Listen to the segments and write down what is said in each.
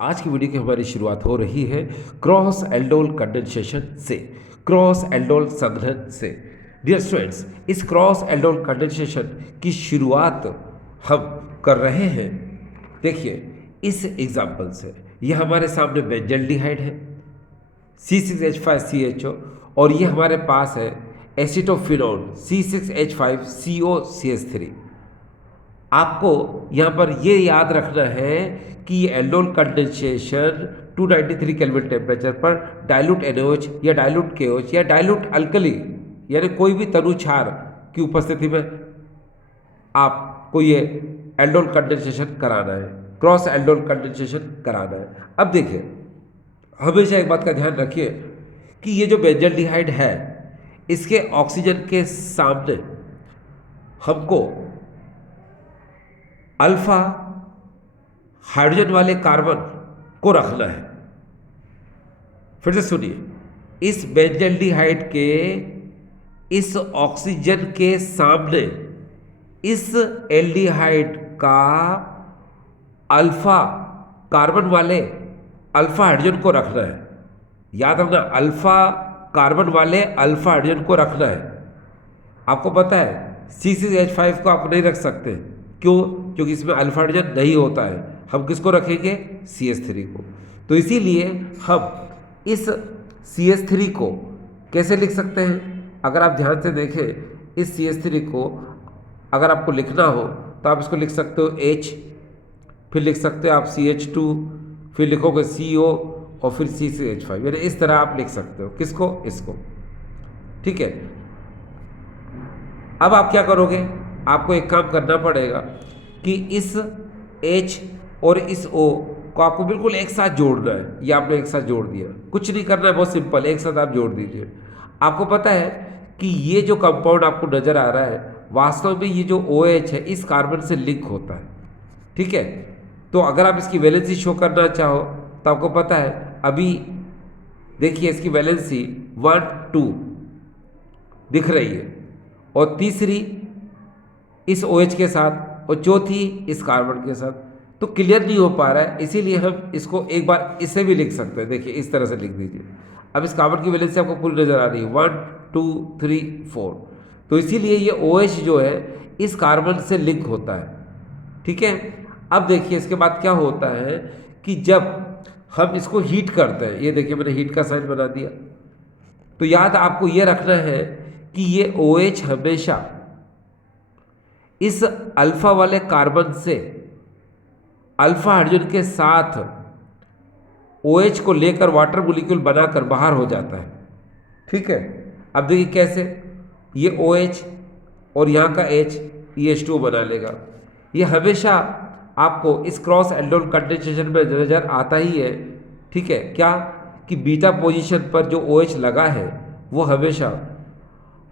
आज की वीडियो की हमारी शुरुआत हो रही है क्रॉस एल्डोल कंडेंसेशन से, क्रॉस एल्डोल संघनन से। डियर स्टूडेंट्स, इस क्रॉस एल्डोल कंडेंसेशन की शुरुआत हम कर रहे हैं। देखिए, इस एग्जाम्पल से ये हमारे सामने बेंजल्डिहाइड है C6H5CHO, और ये हमारे पास है एसिटोफिनोन C6H5COCH3। आपको यहाँ पर ये याद रखना है कि ये एल्डोल कंडेंसेशन 293 केल्विन टेम्परेचर पर डाइल्यूट NaOH या डाइल्यूट KOH या डाइल्यूट अल्कली यानी कोई भी तनु क्षार की उपस्थिति में आपको ये एल्डोल कंडेंसेशन कराना है, क्रॉस एल्डोल कंडेंसेशन कराना है। अब देखिए, हमेशा एक बात का ध्यान रखिए कि ये जो बेंजल्डिहाइड है, इसके ऑक्सीजन के सामने हमको अल्फा हाइड्रोजन वाले कार्बन को रखना है। फिर से सुनिए, इस बेंजल्डिहाइड के इस ऑक्सीजन के सामने इस एल्डिहाइड का अल्फा कार्बन वाले अल्फा हाइड्रोजन को रखना है। याद रखना, अल्फा कार्बन वाले अल्फा हाइड्रोजन को रखना है। आपको पता है C6H5 को आप नहीं रख सकते, क्यों? क्योंकि इसमें अल्फा हाइड्रोजन नहीं होता है। हम किसको रखेंगे? CH3 को। तो इसीलिए हम इस CH3 को कैसे लिख सकते हैं? अगर आप ध्यान से देखें, इस CH3 को अगर आपको लिखना हो तो आप इसको लिख सकते हो H, फिर लिख सकते हो आप CH2, फिर लिखोगे CO और फिर C6H5, यानी इस तरह आप लिख सकते हो। किसको? इसको। ठीक है। अब आप क्या करोगे? आपको एक काम करना पड़ेगा कि इस H और इस O को आपको बिल्कुल एक साथ जोड़ना है। ये आपने एक साथ जोड़ दिया, कुछ नहीं करना है, बहुत सिंपल, एक साथ आप जोड़ दीजिए। आपको पता है कि ये जो कंपाउंड आपको नजर आ रहा है, वास्तव में ये जो OH है इस कार्बन से लिंक होता है। ठीक है। तो अगर आप इसकी वैलेंसी शो करना चाहो तो आपको पता है, अभी देखिए इसकी वैलेंसी 1 2 दिख रही है, और तीसरी इस OH के साथ और चौथी इस कार्बन के साथ। तो क्लियर नहीं हो पा रहा है, इसीलिए हम इसको एक बार इससे भी लिख सकते हैं। देखिए, इस तरह से लिख दीजिए। अब इस कार्बन की वैलेंसी आपको पूरी नजर आ रही है, 1 2 3 4। तो इसीलिए ये OH जो है इस कार्बन से लिंक होता है। ठीक है। अब देखिए, इसके बाद क्या होता है कि जब हम इसको हीट करते हैं, ये देखिए मैंने हीट का साइन बना दिया। तो याद आपको ये रखना है कि ये OH हमेशा इस अल्फा वाले कार्बन से अल्फा हाइड्रोजन के साथ OH को लेकर वाटर मोलिक्यूल बनाकर बाहर हो जाता है। ठीक है। अब देखिए कैसे, ये OH और यहाँ का H, ये H2O बना लेगा। ये हमेशा आपको इस क्रॉस एल्डोल कंडेंसेशन में नजर आता ही है। ठीक है। क्या कि बीटा पोजीशन पर जो OH लगा है वो हमेशा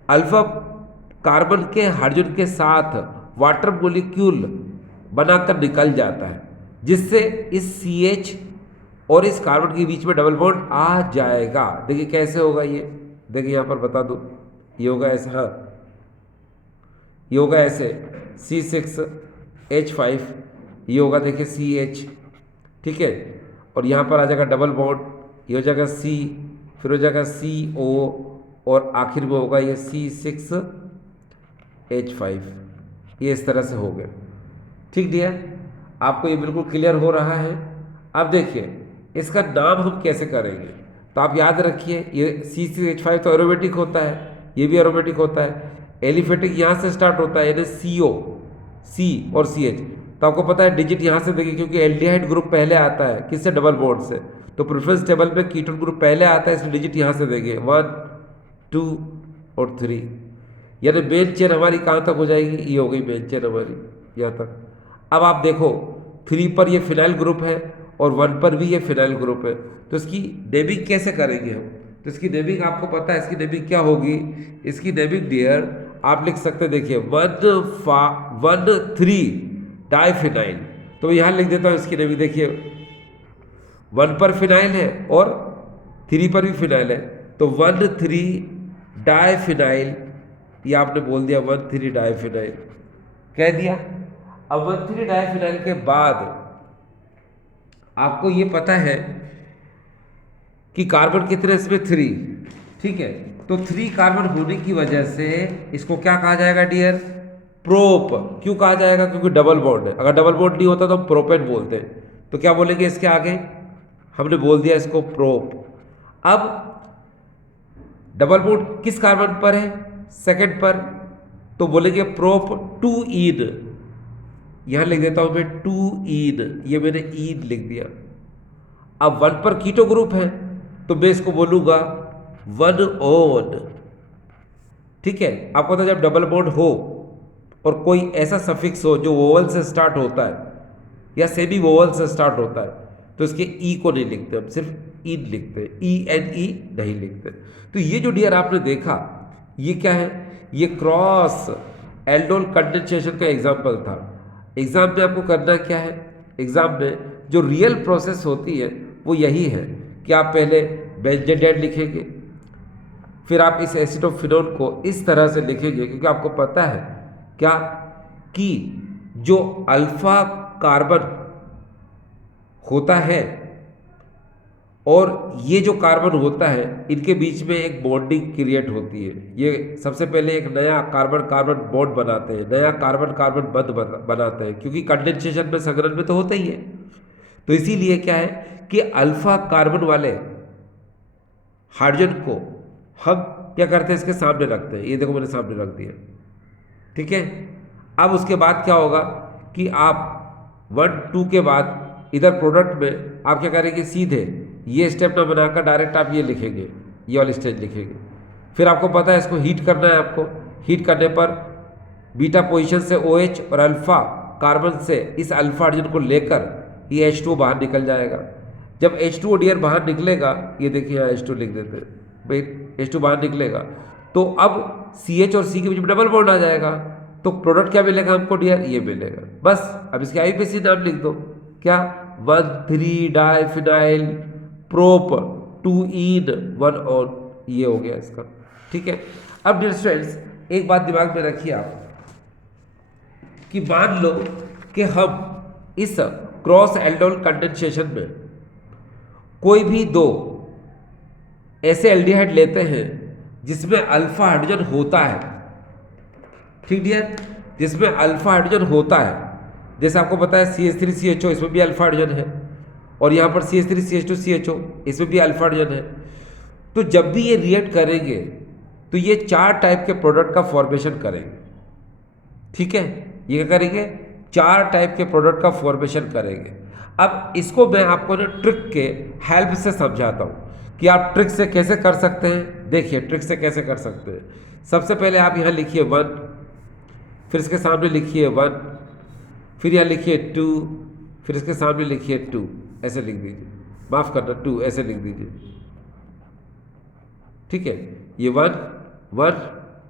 अल्फा कार्बन के हाइड्रोजन के साथ वाटर मोलिक्यूल बनाकर निकल जाता है, जिससे इस CH और इस कार्बन के बीच में डबल बॉन्ड आ जाएगा। देखिए कैसे होगा ये, देखिए यहाँ पर बता दूं, ये होगा ऐसे, हाँ ये होगा ऐसे C6H5, ये होगा देखिए CH। ठीक है। और यहाँ पर आ जाएगा डबल बॉन्ड, ये हो जाएगा C, फिर हो जाएगा CO, और आखिर में होगा ये C6H5। ये इस तरह से हो गए। ठीक डियर, आपको ये बिल्कुल क्लियर हो रहा है। अब देखिए इसका नाम हम कैसे करेंगे। तो आप याद रखिए, ये C6H5 तो एरोमेटिक होता है, ये भी एरोमेटिक होता है। एलिफेटिक यहाँ से स्टार्ट होता है, यानी CO, C और CH। तो आपको पता है डिजिट यहाँ से देखिए, क्योंकि एल्डिहाइड ग्रुप पहले आता है किससे? डबल बॉन्ड से। तो प्रेफरेंस टेबल में कीटोन ग्रुप पहले आता है, इसलिए डिजिट यहाँ से देखिए 1 2 और 3। यानी मेन चेन हमारी कहाँ तक हो जाएगी? ये हो गई मेन चेन हमारी, यहाँ तक। अब आप देखो 3 पर ये फिनाइल ग्रुप है और 1 पर भी ये फिनाइल ग्रुप है। तो इसकी नेमिंग कैसे करेंगे हम? तो इसकी नेमिंग आपको पता है, इसकी नेमिंग क्या होगी? इसकी नेमिंग डियर आप लिख सकते हैं, देखिए 1,3 डाइफिनाइल। तो यहाँ लिख देता हूँ इसकी नेमिंग। देखिए 1 पर फिनाइल है और 3 पर भी फिनाइल है, तो 1,3 डाइफिनाइल। ये आपने बोल दिया 1,3 डाइफिनाइल कह दिया। अब 1,3 डाइफिनाइल के बाद आपको ये पता है कि कार्बन कितने इसमें 3, ठीक है। तो 3 कार्बन होने की वजह से इसको क्या कहा जाएगा डियर? प्रोप। क्यों कहा जाएगा? क्योंकि डबल बॉन्ड है। अगर डबल बॉन्ड नहीं होता तो हम प्रोपेन बोलते हैं। तो क्या बोलेंगे इसके आगे? हमने बोल दिया इसको प्रोप। अब डबल बॉन्ड किस कार्बन पर है? सेकंड पर। तो बोलेंगे प्रोप 2 ईन। यहां लिख देता हूं मैं 2 ईन, ये मैंने ईन लिख दिया। अब 1 पर कीटो ग्रुप है तो मैं इसको बोलूंगा 1 ओन, ठीक है। आपको पता जब डबल बॉन्ड हो और कोई ऐसा सफिक्स हो जो वोवल से स्टार्ट होता है या सेमी वोवल से स्टार्ट होता है तो इसके ई को नहीं लिखते, हम सिर्फ ईन लिखते हैं, ENE नहीं लिखते। तो ये जो डियर आपने देखा ये क्या है? ये क्रॉस एल्डोल कंडेंसेशन का एग्जाम्पल था। एग्जाम में आपको करना क्या है? एग्जाम में जो रियल प्रोसेस होती है वो यही है कि आप पहले बेंजाडाइन लिखेंगे, फिर आप इस एसिटोफिनोन को इस तरह से लिखेंगे क्योंकि आपको पता है क्या कि जो अल्फा कार्बन होता है और ये जो कार्बन होता है इनके बीच में एक बॉन्डिंग क्रिएट होती है। ये सबसे पहले एक नया कार्बन कार्बन बॉन्ड बनाते हैं, नया कार्बन कार्बन बंध बनाते हैं, क्योंकि कंडेंसेशन में संघनन में तो होता ही है। तो इसीलिए क्या है कि अल्फा कार्बन वाले हाइड्रोजन को हम क्या करते हैं? इसके सामने रखते हैं। ये देखो मैंने सामने रख दिया, ठीक है। अब उसके बाद क्या होगा कि आप 1 2 के बाद इधर प्रोडक्ट में आप क्या करेंगे? सीधे ये स्टेप ना बनाकर डायरेक्ट आप ये लिखेंगे, ये वाली स्टेज लिखेंगे। फिर आपको पता है इसको हीट करना है। आपको हीट करने पर बीटा पोजीशन से OH और अल्फा कार्बन से इस अल्फा हाइड्रोजन को लेकर ये H2 बाहर निकल जाएगा। जब H2O डियर बाहर निकलेगा, ये देखिए यहाँ H2 लिख देते हैं भाई, H2 बाहर निकलेगा तो अब CH और C के बीच में डबल बॉन्ड आ जाएगा। तो प्रोडक्ट क्या मिलेगा हमको डियर? ये मिलेगा। बस अब इसके IUPAC नाम लिख दो। क्या? 1,3 डाइफिनाइल प्रोप 2 ईन 1 ऑन, ये हो गया इसका, ठीक है। अब डियर स्टूडेंट्स एक बात दिमाग में रखिए आप कि मान लो कि हम इस क्रॉस एल्डोल कंडेंसेशन में कोई भी 2 ऐसे एल्डिहाइड लेते हैं जिसमें अल्फा हाइड्रोजन होता है, ठीक डियर, जिसमें अल्फा हाइड्रोजन होता है। जैसे आपको पता है CH3CHO, इसमें भी अल्फा हाइड्रोजन है, और यहाँ पर CH3CH2CHO, इसमें भी अल्फा हाइड्रोजन है। तो जब भी ये रिएक्ट करेंगे तो ये 4 टाइप के प्रोडक्ट का फॉर्मेशन करेंगे, ठीक है। ये क्या करेंगे? 4 टाइप के प्रोडक्ट का फॉर्मेशन करेंगे। अब इसको मैं आपको ना ट्रिक के हेल्प से समझाता हूँ कि आप ट्रिक से कैसे कर सकते हैं। देखिए ट्रिक से कैसे कर सकते हैं। सबसे पहले आप यहाँ लिखिए 1, फिर इसके सामने लिखिए 1, फिर यहाँ लिखिए 2, फिर इसके सामने लिखिए 2, ऐसे लिख दीजिए। माफ़ करना 2 ऐसे लिख दीजिए, ठीक है। ये 1 1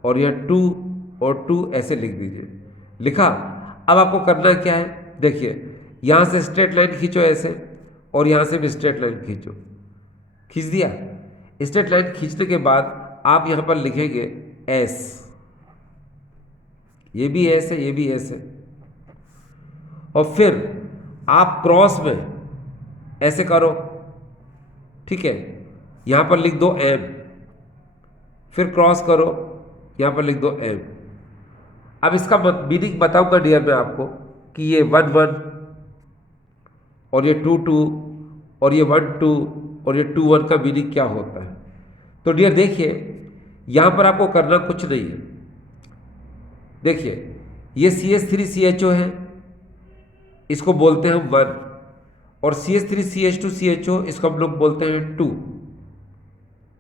और यह 2 और 2 ऐसे लिख दीजिए। लिखा। अब आपको करना क्या है? देखिए यहाँ से स्ट्रेट लाइन खींचो ऐसे, और यहाँ से भी स्ट्रेट लाइन खींचो। खींच दिया। स्ट्रेट लाइन खींचने के बाद आप यहाँ पर लिखेंगे S, ये भी S है, ये भी S है, और फिर आप क्रॉस में ऐसे करो, ठीक है। यहाँ पर लिख दो M, फिर क्रॉस करो, यहाँ पर लिख दो M। अब इसका मीनिंग बताऊंगा डियर मैं आपको कि ये 1 1 और ये 2 2 और ये 1 2 और ये 2 1 का मीनिंग क्या होता है। तो डियर देखिए यहाँ पर आपको करना कुछ नहीं है। देखिए ये CH3CHO है, इसको बोलते हैं हम 1, और CH3CH2CHO इसको हम लोग बोलते हैं 2,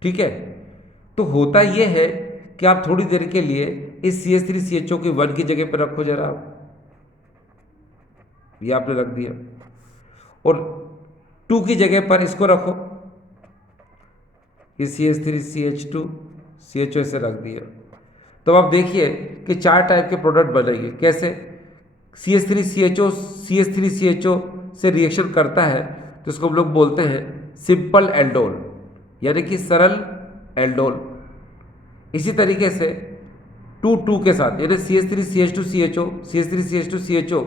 ठीक है। तो होता ये है कि आप थोड़ी देर के लिए इस CH3CHO के 1 की जगह पर रखो जरा, ये आपने रख दिया, और 2 की जगह पर इसको रखो, ये CH3CH2CHO से रख दिया। तो आप देखिए कि 4 टाइप के प्रोडक्ट बनेंगे। कैसे? CH3CHO से रिएक्शन करता है तो इसको हम लोग बोलते हैं सिंपल एल्डोल, यानी कि सरल एल्डोल। इसी तरीके से 2 2 के साथ यानी CH3CH2CHO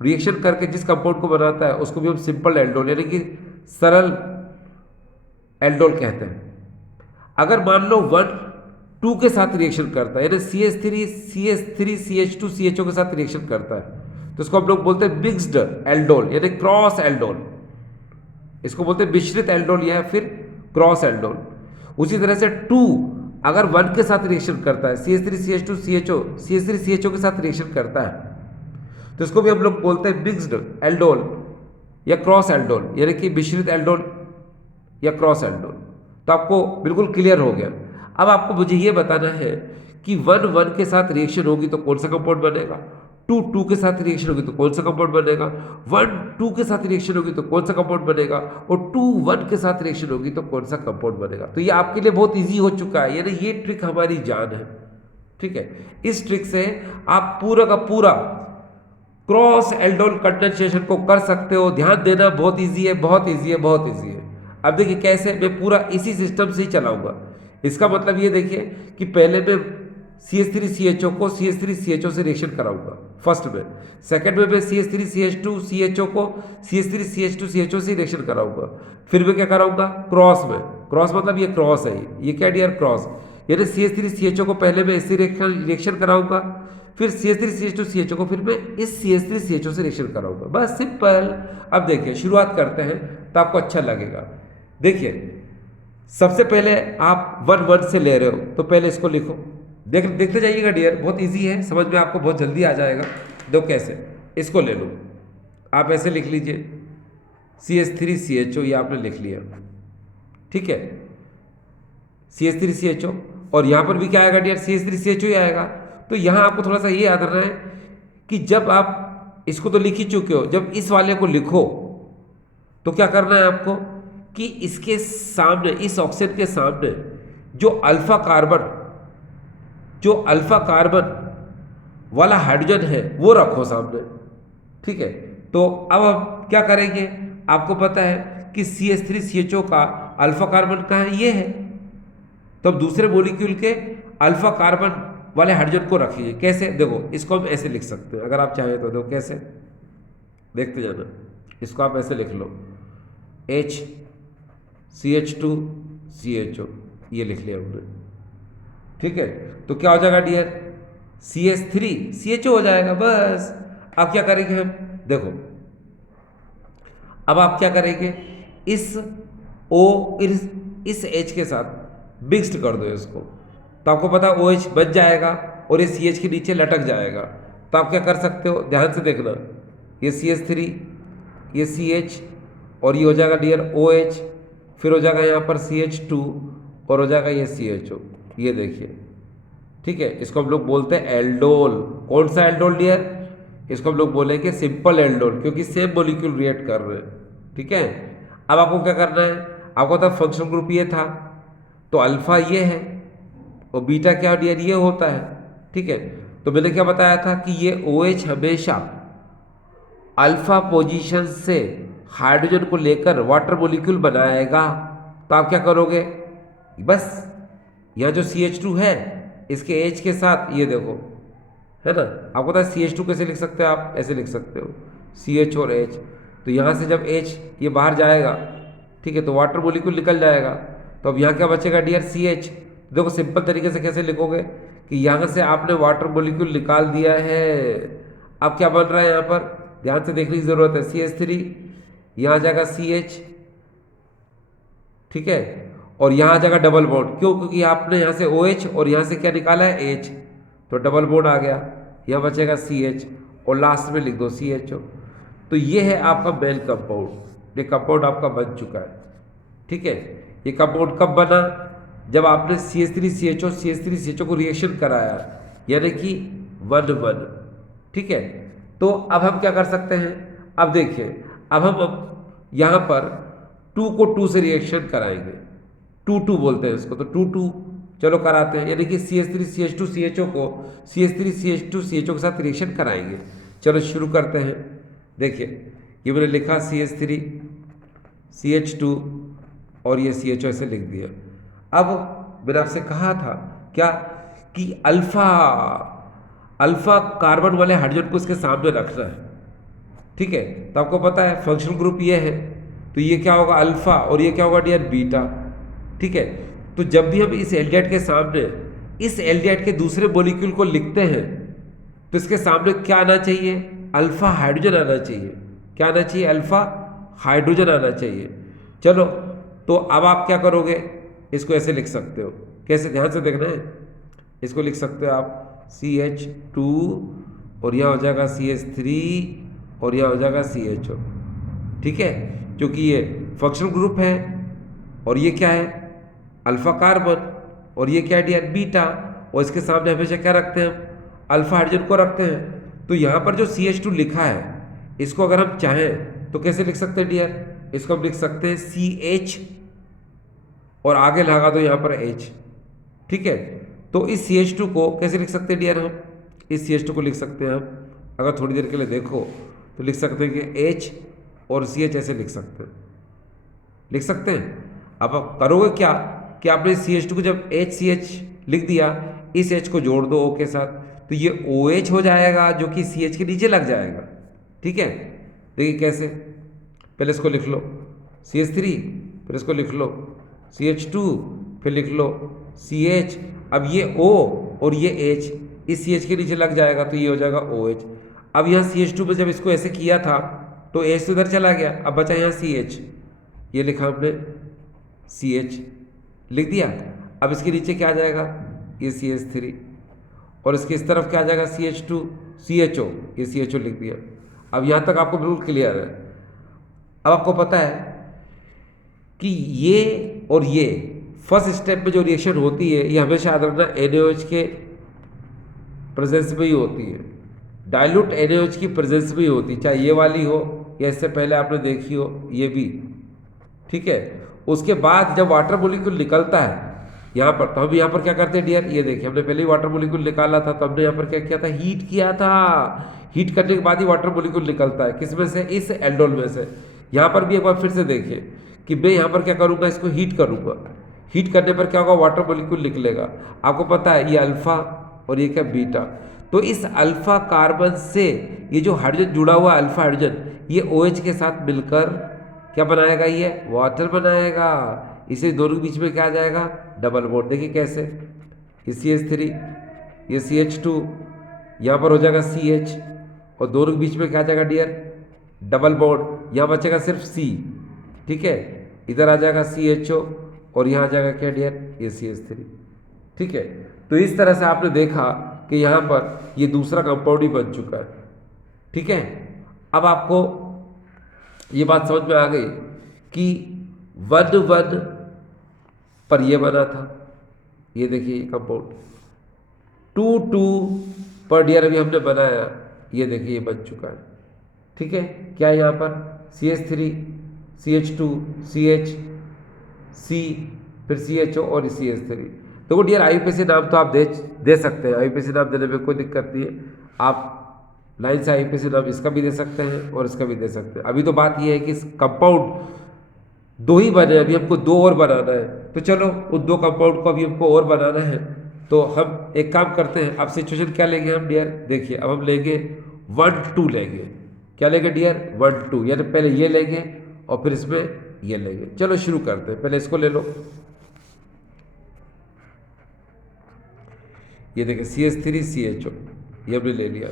रिएक्शन करके जिस कंपाउंड को बनाता है उसको भी हम सिंपल एल्डोल यानी कि सरल एल्डोल कहते हैं। अगर मान लो 1 2 के साथ रिएक्शन करता है यानी CH3CH2CHO के साथ रिएक्शन करता है तो इसको हम लोग बोलते हैं मिक्स्ड एल्डोल यानी क्रॉस एल्डोल। इसको बोलते हैं मिश्रित एल्डोल या फिर क्रॉस एल्डोल। उसी तरह से 2 अगर 1 के साथ रिएक्शन करता है CH3CH2CHO के साथ रिएक्शन करता है तो इसको भी हम लोग बोलते हैं मिक्स्ड एल्डोल या क्रॉस एल्डोल यानी कि मिश्रित एल्डोल या क्रॉस एल्डोल। तो आपको बिल्कुल क्लियर हो गया। अब आपको मुझे ये बताना है कि 1 1 के साथ रिएक्शन होगी तो कौन सा कंपाउंड बनेगा, 2 2 के साथ रिएक्शन होगी तो कौन सा कंपाउंड बनेगा, 1 2 के साथ रिएक्शन होगी तो कौन सा कंपाउंड बनेगा और 2 1 के साथ रिएक्शन होगी तो कौन सा कंपाउंड बनेगा। तो ये आपके लिए बहुत ईजी हो चुका है, यानी ये ट्रिक हमारी जान है। ठीक है, इस ट्रिक से आप पूरा का पूरा क्रॉस एल्डोल कंडेंसेशन को कर सकते हो। ध्यान देना, बहुत ईजी है, बहुत ईजी है, बहुत ईजी है। अब देखिए कैसे, मैं पूरा इसी सिस्टम से ही चलाऊंगा। इसका मतलब ये देखिए कि पहले मैं CH3CHO को CH3CHO से रिएक्शन कराऊंगा फर्स्ट में, सेकंड में मैं CH3CH2CHO को CH3CH2CHO से रिएक्शन कराऊंगा, फिर मैं क्या कराऊंगा क्रॉस में। क्रॉस मतलब ये क्रॉस है, ये क्या डियर क्रॉस, यानी CH3CHO को पहले मैं इसी रिएक्शन कराऊंगा, फिर CH3CH2CHO को फिर मैं इस CH3CHO से रिएक्शन कराऊंगा। बस सिंपल। अब देखिए शुरुआत करते हैं तो आपको अच्छा लगेगा। देखिए सबसे पहले आप 1 1 से ले रहे हो तो पहले इसको लिखो, देखते जाइएगा डियर, बहुत इजी है, समझ में आपको बहुत जल्दी आ जाएगा। देखो कैसे, इसको ले लो, आप ऐसे लिख लीजिए CH3CHO, ये आपने लिख लिया, ठीक है, CH3CHO, और यहाँ पर भी क्या आएगा डियर, CH3CHO ही आएगा। तो यहाँ आपको थोड़ा सा ये याद रखना है कि जब आप इसको तो लिख ही चुके हो, जब इस वाले को लिखो तो क्या करना है आपको कि इसके सामने, इस ऑक्सीजन के सामने जो अल्फा कार्बन वाला हाइड्रोजन है वो रखो सामने। ठीक है, तो अब हम क्या करेंगे, आपको पता है कि CH3CHO का अल्फा कार्बन कहाँ है, ये है, तो अब दूसरे मॉलिक्यूल के अल्फा कार्बन वाले हाइड्रोजन को रखिए। कैसे, देखो इसको हम ऐसे लिख सकते हैं अगर आप चाहें तो। देखो कैसे, देखते जाना, इसको आप ऐसे लिख लो HCH2CHO, ये लिख लिया हमने। ठीक है, तो क्या हो जाएगा डियर, CH3CHO हो जाएगा। बस अब क्या करेंगे हम, देखो अब आप क्या करेंगे, इस H के साथ मिक्स्ड कर दो इसको, तो आपको पता OH बच जाएगा और ये CH के नीचे लटक जाएगा। तो आप क्या कर सकते हो, ध्यान से देखना, ये CH3, ये CH, और ये हो जाएगा डियर OH, फिर हो जाएगा यहाँ पर CH2 और हो जाएगा ये CHO, ये देखिए। ठीक है, इसको हम लोग बोलते हैं एल्डोल। कौन सा एल्डोल डियर, इसको हम लोग बोलेंगे सिंपल एल्डोल, क्योंकि सेम मॉलिक्यूल रिएक्ट कर रहे हैं। ठीक है, अब आपको क्या करना है, आपको तो फंक्शनल ग्रुप ये था, तो अल्फा ये है और बीटा क्या डियर ये होता है। ठीक है, तो मैंने क्या बताया था कि ये OH हमेशा अल्फा पोजीशन से हाइड्रोजन को लेकर वाटर मॉलिक्यूल बनाएगा। तो आप क्या करोगे, बस यहाँ जो CH2 है इसके H के साथ, ये देखो है ना, आपको पता है CH2 कैसे लिख सकते हो, आप ऐसे लिख सकते हो CH और H। तो यहाँ से जब H ये बाहर जाएगा, ठीक है, तो वाटर मॉलिक्यूल निकल जाएगा। तो अब यहाँ क्या बचेगा डियर, CH। देखो सिंपल तरीके से कैसे लिखोगे कि यहाँ से आपने वाटर मॉलिक्यूल निकाल दिया है, अब क्या बन रहा है यहाँ पर, ध्यान से देखने की जरूरत है, CH3, यहाँ जाएगा CH, ठीक है, और यहाँ जाएगा डबल बॉन्ड, क्यों, क्योंकि आपने यहाँ से OH और यहाँ से क्या निकाला है H, तो डबल बॉन्ड आ गया, यहाँ बचेगा CH और लास्ट में लिख दो CHO। तो ये है आपका मेन कंपाउंड, ये कंपाउंड आपका बन चुका है। ठीक है, ये कंपाउंड कब बना, जब आपने CH3CHO को रिएक्शन कराया, यानी कि 1 1। ठीक है, तो अब हम क्या कर सकते हैं, अब देखिए, अब हम यहाँ पर 2 को 2 से रिएक्शन कराएंगे, 2 2 बोलते हैं इसको, तो 2 2 चलो कराते हैं, यानी कि CH3CH2CHO को CH3CH2CHO के साथ रिएक्शन कराएंगे। चलो शुरू करते हैं। देखिए ये मैंने लिखा CH3CH2 और ये CHO ऐसे लिख दिया। अब मैंने आपसे कहा था क्या कि अल्फा कार्बन वाले हाइड्रोजन को इसके सामने रखना है, ठीक है। तो आपको पता है फंक्शनल ग्रुप ये है, तो ये क्या होगा अल्फा और ये क्या होगा डियर बीटा, ठीक है। तो जब भी हम इस एल्डिहाइड के सामने इस एल्डिहाइड के दूसरे मॉलिक्यूल को लिखते हैं तो इसके सामने क्या आना चाहिए, अल्फा हाइड्रोजन आना चाहिए। क्या आना चाहिए, अल्फा हाइड्रोजन आना चाहिए। चलो तो अब आप क्या करोगे, इसको ऐसे लिख सकते हो, कैसे, ध्यान से देखना है। इसको लिख सकते हो आप CH2 और यहाँ हो जाएगा CH3 और यहाँ हो जाएगा CHO, ठीक है, क्योंकि ये फंक्शनल ग्रुप है और ये क्या है अल्फा कार्बन और ये क्या है डियर बीटा, और इसके सामने हमेशा क्या रखते हैं हम, अल्फा हाइड्रोजन को रखते हैं। तो यहाँ पर जो CH2 लिखा है इसको अगर हम चाहें तो कैसे लिख सकते हैं डियर, इसको हम लिख सकते हैं CH और आगे लगा दो यहाँ पर H, ठीक है। तो इस CH2 को कैसे लिख सकते हैं डियर, हम इस CH2 को लिख सकते हैं हम, अगर थोड़ी देर के लिए देखो तो लिख सकते हैं कि H और CH ऐसे लिख सकते हैं, लिख सकते हैं। अब आप करोगे क्या कि आपने CH2 को जब HCH लिख दिया, इस H को जोड़ दो O के साथ, तो ये OH हो जाएगा जो कि CH के नीचे लग जाएगा, ठीक है। देखिए कैसे, पहले इसको लिख लो CH3, फिर इसको लिख लो CH2, फिर लिख लो CH, अब ये O और ये H इस CH के नीचे लग जाएगा तो ये हो जाएगा OH। अब यहाँ CH2 में जब इसको ऐसे किया था तो H तो इधर चला गया, अब बचा यहाँ CH, ये लिखा हमने CH लिख दिया। अब इसके नीचे क्या आ जाएगा, ये CH3 और इसके इस तरफ क्या आ जाएगा CH2 CHO, ये CHO लिख दिया। अब यहाँ तक आपको बिल्कुल क्लियर है। अब आपको पता है कि ये और ये फर्स्ट स्टेप में जो रिएक्शन होती है ये हमेशा याद रखना NaOH के प्रेजेंस में ही होती है, डाइल्यूट NaOH की प्रेजेंस में ही होती है, चाहे ये वाली हो या इससे पहले आपने देखी हो ये भी, ठीक है। उसके बाद जब वाटर मॉलिक्यूल निकलता है यहाँ पर, तो हम यहाँ पर क्या करते हैं डियर, ये देखिए हमने पहले ही वाटर मॉलिक्यूल निकाला था, तो हमने यहाँ पर क्या किया था, हीट किया था। हीट करने के बाद ही वाटर मॉलिक्यूल निकलता है, किस में से, इस एल्डोल में से। यहाँ पर भी एक बार फिर से देखिए कि मैं यहाँ पर क्या करूँगा, इसको हीट करूँगा, हीट करने पर क्या होगा, वाटर मॉलिक्यूल निकलेगा। आपको पता है ये अल्फा और ये क्या बीटा, तो इस अल्फा कार्बन से ये जो हाइड्रोजन जुड़ा हुआ अल्फा हाइड्रोजन, ये OH के साथ मिलकर क्या बनाएगा, ये वाटर बनाएगा। इसे दोनों के बीच में क्या आ जाएगा, डबल बॉन्ड। देखिए कैसे, ये CH3 ये CH2, यहाँ पर हो जाएगा CH और दोनों के बीच में क्या आ जाएगा डियर, डबल बॉन्ड। यहाँ बचेगा सिर्फ C, ठीक है, इधर आ जाएगा CHO और यहाँ आ जाएगा क्या डियर, ये CH3, ठीक है। तो इस तरह से आपने देखा कि यहाँ पर ये दूसरा कंपाउंड ही बन चुका है, ठीक है। अब आपको ये बात समझ में आ गई कि 1,1 पर ये बना था, ये देखिए कंपाउंड 2,2 पर डियर अभी हमने बनाया, ये देखिए ये बन चुका है, ठीक है। क्या है यहाँ पर CH3 CH2 CH C फिर CHO और CH3। देखो डियर IUPAC नाम तो आप दे सकते हैं, IUPAC नाम देने में कोई दिक्कत नहीं है। आप लाइन से IUPAC नाम इसका भी दे सकते हैं और इसका भी दे सकते हैं। अभी तो बात ये है कि इस कंपाउंड 2 ही बने, अभी हमको 2 और बनाना है, तो चलो उन 2 कंपाउंड को अभी हमको और बनाना है। तो हम एक काम करते हैं, अब सिचुएशन क्या लेंगे हम डियर, देखिए अब हम लेंगे 1,2 लेंगे। क्या लेंगे डियर, 1,2, यानी पहले ये लेंगे और फिर इसमें ये लेंगे। चलो शुरू करते हैं, पहले इसको ले लो, ये देखिए CH3 CHO ये हमने ले लिया।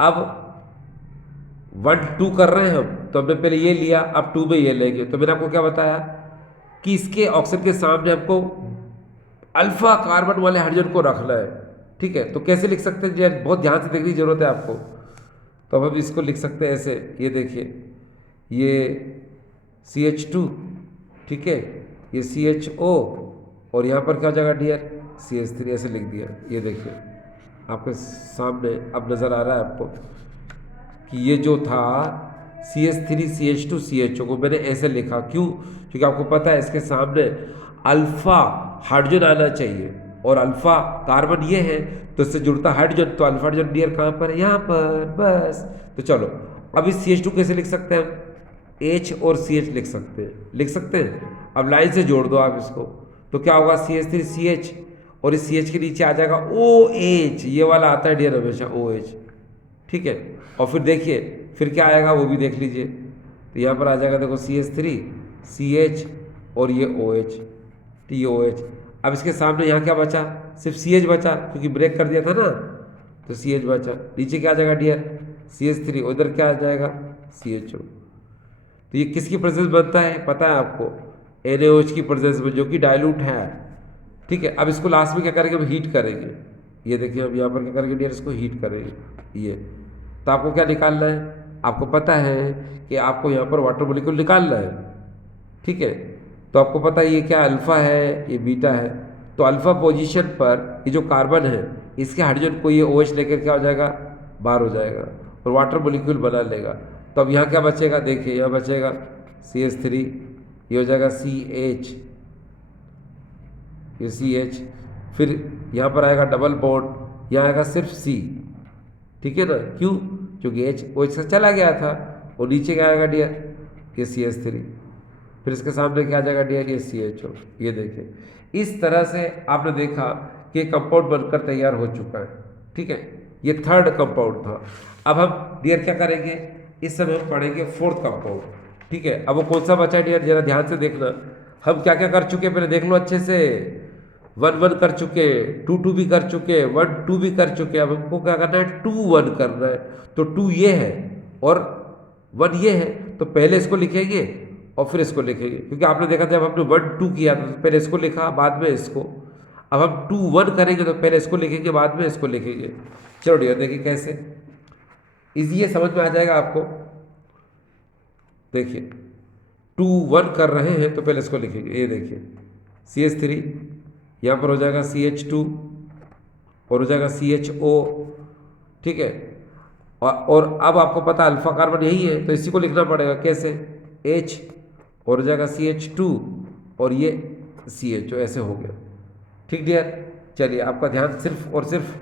अब 1,2 कर रहे हैं हम, तो हमने पहले ये लिया, अब 2 में ये लेंगे। तो मैंने आपको क्या बताया कि इसके ऑक्सीजन के सामने हमको अल्फा कार्बन वाले हाइड्रोजन को रखना है, ठीक है। तो कैसे लिख सकते हैं यार, बहुत ध्यान से देखने की जरूरत है आपको। तो अब हम इसको लिख सकते हैं ऐसे, ये देखिए ये CH2, ठीक है, ये CHO और यहाँ पर क्या जगह डियर CH3 ऐसे लिख दिया। ये देखिए आपके सामने अब नज़र आ रहा है आपको कि ये जो था CH3 CH2 CHO को मैंने ऐसे लिखा, क्यों, क्योंकि आपको पता है इसके सामने अल्फा हाइड्रोजन आना चाहिए और अल्फा कार्बन ये है तो इससे जुड़ता हाइड्रोजन, तो अल्फा हाइड्रोजन डियर कहाँ पर है, यहाँ पर, बस। तो चलो अब इस CH2 कैसे लिख सकते हैं हम, H और CH लिख सकते हैं, लिख सकते हैं। अब लाइन से जोड़ दो आप इसको, तो क्या होगा CH3 CH और इस CH के नीचे आ जाएगा OH, ये वाला आता है डियर हमेशा OH, ठीक है। और फिर देखिए फिर क्या आएगा वो भी देख लीजिए। तो यहाँ पर आ जाएगा देखो CH3 CH और ये OH, TOH। अब इसके सामने यहाँ क्या बचा, सिर्फ CH बचा क्योंकि ब्रेक कर दिया था ना, तो CH बचा। नीचे क्या आ जाएगा डियर, CH3, उधर क्या आ जाएगा CHO। तो ये किसकी प्रेजेंस बनता है पता है आपको, NaOH की प्रेजेंस में, जो कि डाइल्यूट है। ठीक है, अब इसको लास्ट में क्या करेंगे, हम हीट करेंगे। ये देखिए अब यहाँ पर क्या करेंगे डियर, इसको हीट करेंगे। ये तो आपको क्या निकालना है, आपको पता है कि आपको यहाँ पर वाटर मोलिक्यूल निकालना है। ठीक है, तो आपको पता है ये क्या अल्फा है, ये बीटा है। तो अल्फा पोजीशन पर ये जो कार्बन है इसके हाइड्रोजन को ये OH लेकर क्या हो जाएगा, बाहर हो जाएगा और वाटर मोलिक्यूल बना लेगा। तो अब यहाँ क्या बचेगा, देखिए यहाँ बचेगा CH3, ये हो जाएगा CH, ये CH, फिर यहाँ पर आएगा डबल बॉन्ड, यहाँ आएगा सिर्फ C। ठीक है ना, क्यों, क्योंकि H OH से चला गया था। और नीचे क्या आएगा डियर, ये CH3, फिर इसके सामने क्या आ जाएगा डियर, ये CHO। ये देखिए इस तरह से आपने देखा कि कंपाउंड बनकर तैयार हो चुका है। ठीक है, ये थर्ड कंपाउंड था। अब हम डियर क्या करेंगे, इस समय हम पढ़ेंगे फोर्थ कंपाउंड। ठीक है, अब वो कौन सा बचा है डियर, जरा ध्यान से देखना। हम क्या क्या कर चुके हैं पहले देख लो अच्छे से। 1 1 कर चुके, 2 2 भी कर चुके, 1 2 भी कर चुके। अब हमको क्या करना है, 2 1 करना है। तो 2 ये है और 1 ये है, तो पहले इसको लिखेंगे और फिर इसको लिखेंगे, क्योंकि आपने देखा जब हमने 1 2 किया तो पहले इसको लिखा बाद में इसको। अब हम 2 1 करेंगे तो पहले इसको लिखेंगे बाद में इसको लिखेंगे। चलो डियर देखिए कैसे इजी है, समझ में आ जाएगा आपको। देखिए 2 1 कर रहे हैं तो पहले इसको लिखेंगे। ये देखिए CH3, यहाँ पर हो जाएगा CH2 और हो जाएगा CHO। ठीक है, और अब आपको पता अल्फा कार्बन यही है तो इसी को लिखना पड़ेगा। कैसे, H और हो जाएगा CH2 और ये CHO, ऐसे हो गया। ठीक डियर, चलिए आपका ध्यान सिर्फ और सिर्फ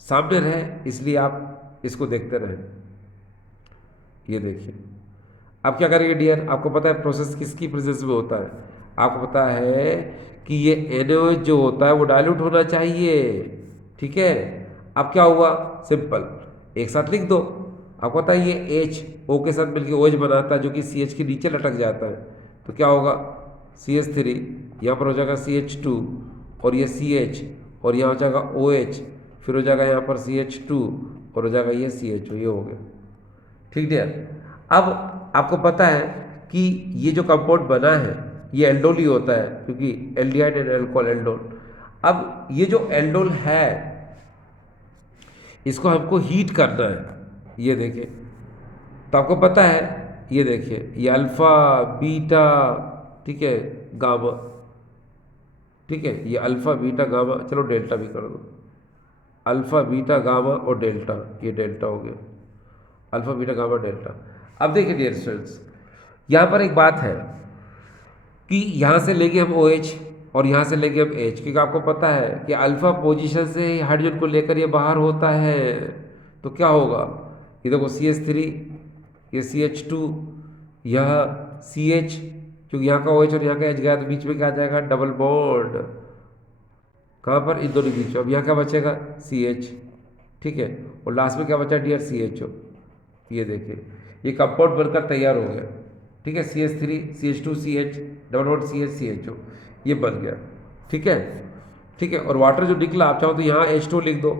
सामने रहे इसलिए आप इसको देखते रहें। ये देखिए अब क्या करेंगे डियर, आपको पता है प्रोसेस किसकी प्रेजेंस में होता है, आपको पता है कि ये NaOH जो होता है वो डाइल्यूट होना चाहिए। ठीक है, अब क्या हुआ, सिंपल एक साथ लिख दो। आपको पता है ये H O के साथ मिलकर OH बनाता है जो कि CH के नीचे लटक जाता है। तो क्या होगा, CH3, यहाँ पर हो जाएगा CH2 और ये CH और यहाँ हो जाएगा OH, फिर हो जाएगा यहाँ पर CH2 और हो जाएगा ये CHO। ये हो गया। ठीक डियर, अब आपको पता है कि ये जो कंपाउंड बना है ये एल्डोल ही होता है, क्योंकि एल्डिहाइड एंड अल्कोहल एल्डोल। अब ये जो एल्डोल है इसको हमको हीट करना है। ये देखिए, तो आपको पता है ये देखिए ये अल्फा बीटा, ठीक है, गामा। ठीक है, ये अल्फा बीटा गामा, चलो डेल्टा भी कर दो, अल्फा बीटा गामा और डेल्टा, ये डेल्टा हो गया, अल्फा बीटा गामा डेल्टा। अब देखिए डियर स्टूडेंट्स, यहाँ पर एक बात है कि यहाँ से लेके हम OH और यहाँ से लेके हम H, क्योंकि आपको पता है कि अल्फा पोजीशन से हाइड्रोजन को लेकर ये बाहर होता है। तो क्या होगा, ये देखो CH3, ये CH2, यह CH, क्योंकि यहाँ का OH और यहाँ का H गया तो बीच में क्या आ जाएगा, डबल बॉन्ड। कहाँ पर, इन दोनों के बीच में। अब यहाँ क्या बचेगा, CH। ठीक है, और लास्ट में क्या बचा डियर, CHO। ये देखिए ये कंपाउंड बनकर तैयार हो गया। ठीक है, CH3 CH2 CH double bond CH CHO, ये बन गया। ठीक है, ठीक है, और वाटर जो निकला आप चाहो तो यहाँ H2 लिख दो।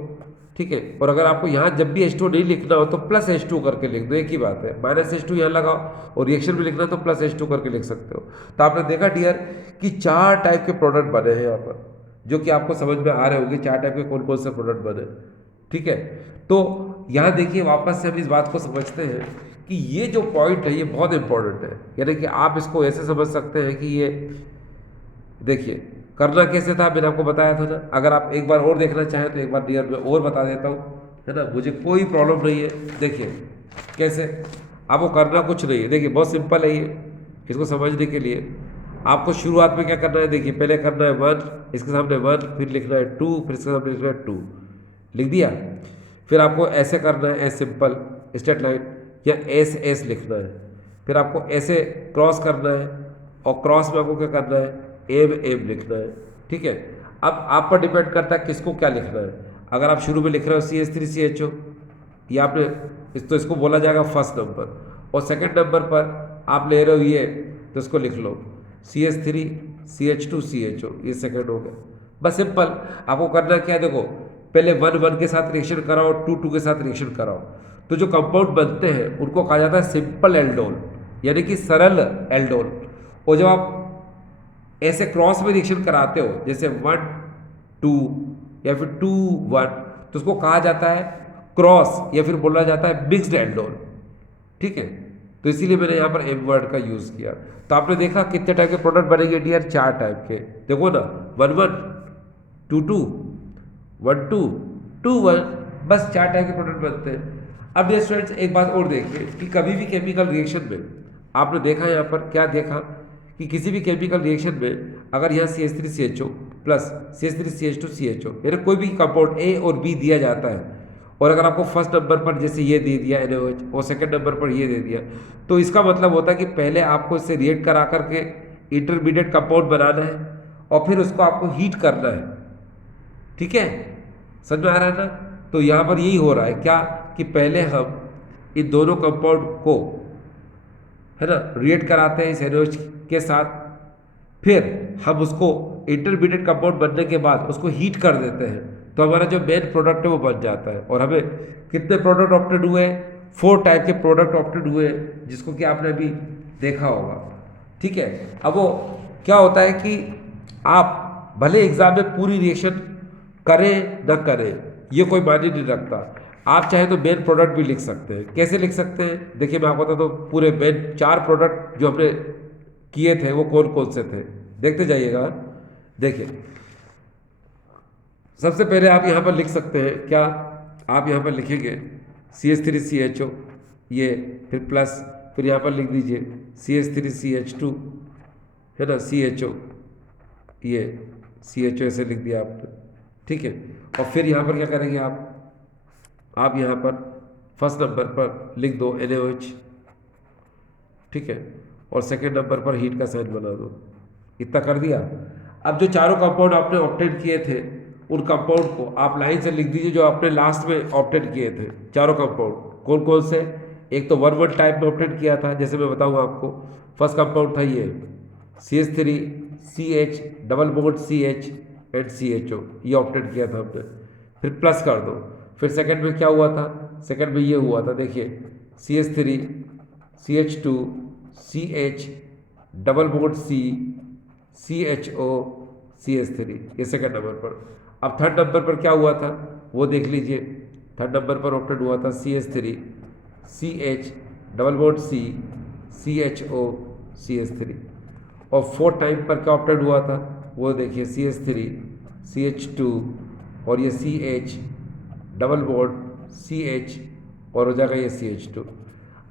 ठीक है, और अगर आपको यहाँ जब भी H2 नहीं लिखना हो तो प्लस H2 करके लिख दो, एक ही बात है। माइनस H2 यहाँ लगाओ और रिएक्शन भी लिखना है तो प्लस H2 करके लिख सकते हो। तो आपने देखा डियर कि 4 टाइप के प्रोडक्ट बने हैं यहाँ पर, जो कि आपको समझ में आ रहे होंगे 4 टाइप के कौन कौन से प्रोडक्ट बने। ठीक है, तो यहाँ देखिए वापस से हम इस बात को समझते हैं कि ये जो पॉइंट है ये बहुत इंपॉर्टेंट है। यानी कि आप इसको ऐसे समझ सकते हैं कि ये देखिए करना कैसे था, मैंने आपको बताया था ना। अगर आप एक बार और देखना चाहें तो एक बार डियर में और बता देता हूँ, है ना, मुझे कोई प्रॉब्लम नहीं है। देखिए कैसे, आपको करना कुछ नहीं है। देखिए बहुत सिंपल है ये, इसको समझने के लिए आपको शुरुआत में क्या करना है, देखिए पहले करना है 1, इसके सामने 1, फिर लिखना है 2, फिर इसके सामने लिखना है 2, लिख दिया। फिर आपको ऐसे करना है, ऐसे सिंपल स्ट्रेट लाइन, या एस लिखना है। फिर आपको ऐसे क्रॉस करना है और क्रॉस में आपको क्या करना है, एम लिखना है। ठीक है, अब आप पर डिपेंड करता है किसको क्या लिखना है। अगर आप शुरू में लिख रहे हो CH3 CHO, या आपने तो इसको बोला जाएगा फर्स्ट नंबर। और सेकंड नंबर पर आप ले रहे हो ये, तो इसको लिख लो CH3 CH2 CHO, ये सेकंड हो गया। बस सिंपल। आपको करना क्या है, देखो पहले 1 1 के साथ रिएक्शन कराओ, 2 2 के साथ रिएक्शन कराओ, तो जो कंपाउंड बनते हैं उनको कहा जाता है सिंपल एल्डोल, यानी कि सरल एल्डोल। और जब आप ऐसे क्रॉस में रिएक्शन कराते हो, जैसे 1 2 या फिर 2 1, तो उसको कहा जाता है क्रॉस या फिर बोला जाता है मिक्स्ड एल्डोल। ठीक है, तो इसीलिए मैंने यहाँ पर एम वर्ड का यूज़ किया। तो आपने देखा कितने टाइप के प्रोडक्ट बनेंगे डियर, 4 टाइप के। देखो ना, 1 1 2 2 1 2 2 1, बस 4 टाइप के प्रोडक्ट बनते हैं। अब डियर स्टूडेंट्स एक बात और देखिए कि कभी भी केमिकल रिएक्शन में आपने देखा यहाँ पर क्या देखा कि किसी भी केमिकल रिएक्शन में अगर यहाँ CH3CHO प्लस CH3CH2 CHO यानी कोई भी कंपाउंड A और B दिया जाता है, और अगर आपको फर्स्ट नंबर पर जैसे ये दे दिया NaOH और सेकंड नंबर पर ये दे दिया, तो इसका मतलब होता है कि पहले आपको इससे रिएक्ट करा करके इंटरमीडिएट कंपाउंड बनाना है और फिर उसको आपको हीट करना है। ठीक है, समझ में आ रहा है ना? तो यहाँ पर यही हो रहा है क्या कि पहले हम इन दोनों कंपाउंड को, है ना, रिएक्ट कराते हैं इस NaOH के साथ, फिर हम उसको इंटरमीडिएट कंपाउंड बनने के बाद उसको हीट कर देते हैं, तो हमारा जो मेन प्रोडक्ट है वो बन जाता है। और हमें कितने प्रोडक्ट ऑप्टेड हुए? 4 टाइप के प्रोडक्ट ऑप्टेड हुए, जिसको कि आपने अभी देखा होगा। ठीक है, अब वो क्या होता है कि आप भले एग्जाम में पूरी रिएक्शन करें न करें, ये कोई मायने नहीं रखता। आप चाहे तो मेन प्रोडक्ट भी लिख सकते हैं। कैसे लिख सकते हैं? देखिए मैं आपको बता दूँ, पूरे मेन 4 प्रोडक्ट जो हमने किए थे वो कौन कौन से थे, देखते जाइएगा। देखिए सबसे पहले आप यहाँ पर लिख सकते हैं क्या, आप यहाँ पर लिखेंगे CH3CHO ये, फिर प्लस, फिर यहाँ पर लिख दीजिए CH3CH2, है ना, CHO ये, CHO ऐसे लिख दिया आपने। ठीक है, और फिर यहाँ पर क्या करेंगे आप यहाँ पर फर्स्ट नंबर पर लिख दो NaOH। ठीक है, और सेकेंड नंबर पर हीट का साइन बना दो। इतना कर दिया। अब जो चारों कंपाउंड आपने ऑप्टेड किए थे, उन कंपाउंड को आप लाइन से लिख दीजिए जो आपने लास्ट में ऑप्टेड किए थे। चारों कंपाउंड कौन कौन से? एक तो 1 1 टाइप में ऑप्टेड किया था, जैसे मैं बताऊंगा आपको। फर्स्ट कंपाउंड था ये CH3 CH double bond CH and CHO, ये ऑप्टेड किया था हमने। फिर प्लस कर दो। फिर सेकंड में क्या हुआ था? सेकंड में ये हुआ था, देखिए CH3 CH2 CH double bond C CHO CH3, ये सेकंड नंबर पर। अब थर्ड नंबर पर क्या हुआ था वो देख लीजिए। थर्ड नंबर पर ऑप्टेड हुआ था CH3 CH double bond C CHO CH3। और फोर्थ टाइम पर क्या ऑप्टेड हुआ था वो देखिए, CH3 CH2 और ये CH डबल बॉन्ड CH और हो जाएगा ये CH2।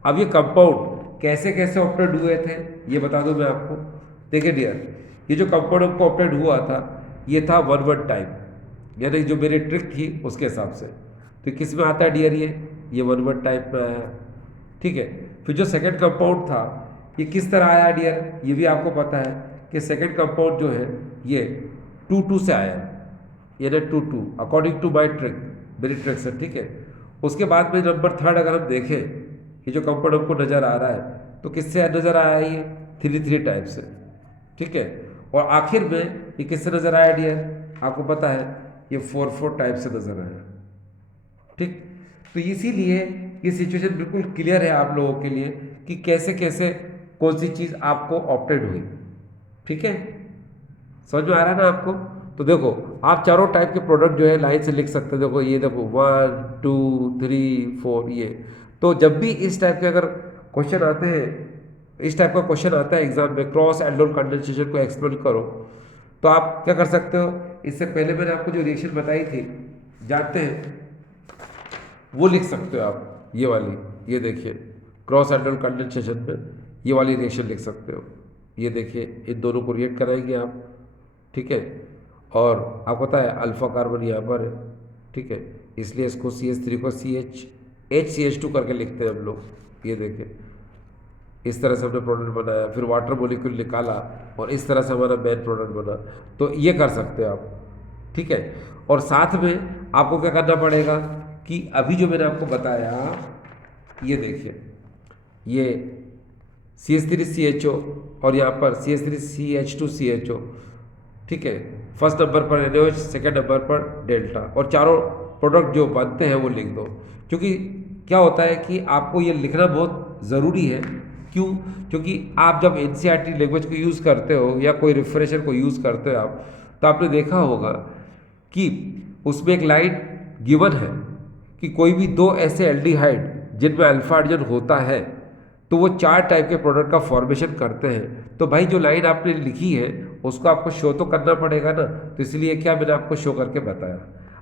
अब ये कंपाउंड कैसे कैसे ऑप्टेड हुए थे ये बता दूं मैं आपको। देखिए डियर, ये जो कंपाउंड आपको ऑप्टेड हुआ था ये था 1 1 टाइप, यानी जो मेरी ट्रिक थी उसके हिसाब से। तो किस में आता है डियर? ये 1 1 टाइप में आया। ठीक है, फिर जो सेकंड कंपाउंड था ये किस तरह आया डियर? ये भी आपको पता है कि सेकंड कंपाउंड जो है ये 2 2 से आया, यानी 2 2 अकॉर्डिंग टू माई ट्रिक, मेरी ट्रिक से। ठीक है, उसके बाद में नंबर थर्ड अगर हम देखें, ये जो कंपाउंड हमको नज़र आ रहा है तो किससे नज़र आया? ये 3 3 टाइप से। ठीक है, और आखिर में ये किससे नज़र आया डियर? आपको पता है ये 4 4 टाइप से नज़र आया। ठीक, तो इसीलिए ये सिचुएशन बिल्कुल क्लियर है आप लोगों के लिए कि कैसे कैसे कौन सी चीज़ आपको ऑप्टेड हुई। ठीक है, समझ में आ रहा है ना आपको? तो देखो आप चारों टाइप के प्रोडक्ट जो है लाइन से लिख सकते हैं। देखो ये देखो 1 2 3 4 ये। तो जब भी इस टाइप के अगर क्वेश्चन आते हैं, इस टाइप का क्वेश्चन आता है एग्जाम में, क्रॉस एल्डोल कंडेंसेशन को एक्सप्लेन करो, तो आप क्या कर सकते हो? इससे पहले मैंने आपको जो रिएक्शन बताई थी, जानते हैं, वो लिख सकते हो आप। ये वाली, ये देखिए क्रॉस एल्डोल कंडेंसेशन में ये वाली रिएक्शन लिख सकते हो। ये देखिए इन दोनों को रिएक्ट कराएंगे आप। ठीक है, और आपको पता है अल्फा कार्बन यहाँ पर है। ठीक है, इसलिए इसको CH3 को HCH2 करके लिखते हैं हम लोग। ये देखिए इस तरह से हमने प्रोडक्ट बनाया, फिर वाटर मॉलिक्यूल निकाला और इस तरह से हमारा मेन प्रोडक्ट बना। तो ये कर सकते हो आप। ठीक है, और साथ में आपको क्या करना पड़ेगा कि अभी जो मैंने आपको बताया ये देखिए, ये CH3CHO और यहाँ पर CH3CH2CHO, ठीक है। फर्स्ट नंबर पर NaOH, सेकेंड नंबर पर डेल्टा, और चारों प्रोडक्ट जो बनते हैं वो लिख दो। क्योंकि क्या होता है कि आपको ये लिखना बहुत ज़रूरी है। क्यों? क्योंकि आप जब NCERT लैंग्वेज को यूज़ करते हो या कोई रिफ्रेशर को यूज़ करते हो आप, तो आपने देखा होगा कि उसमें एक लाइन गिवन है कि कोई भी दो ऐसे एल्डिहाइड जिनमें अल्फा हाइड्रोजन होता है तो वो 4 टाइप के प्रोडक्ट का फॉर्मेशन करते हैं। तो भाई जो लाइन आपने लिखी है उसको आपको शो तो करना पड़ेगा ना, तो इसलिए क्या मैंने आपको शो करके बताया।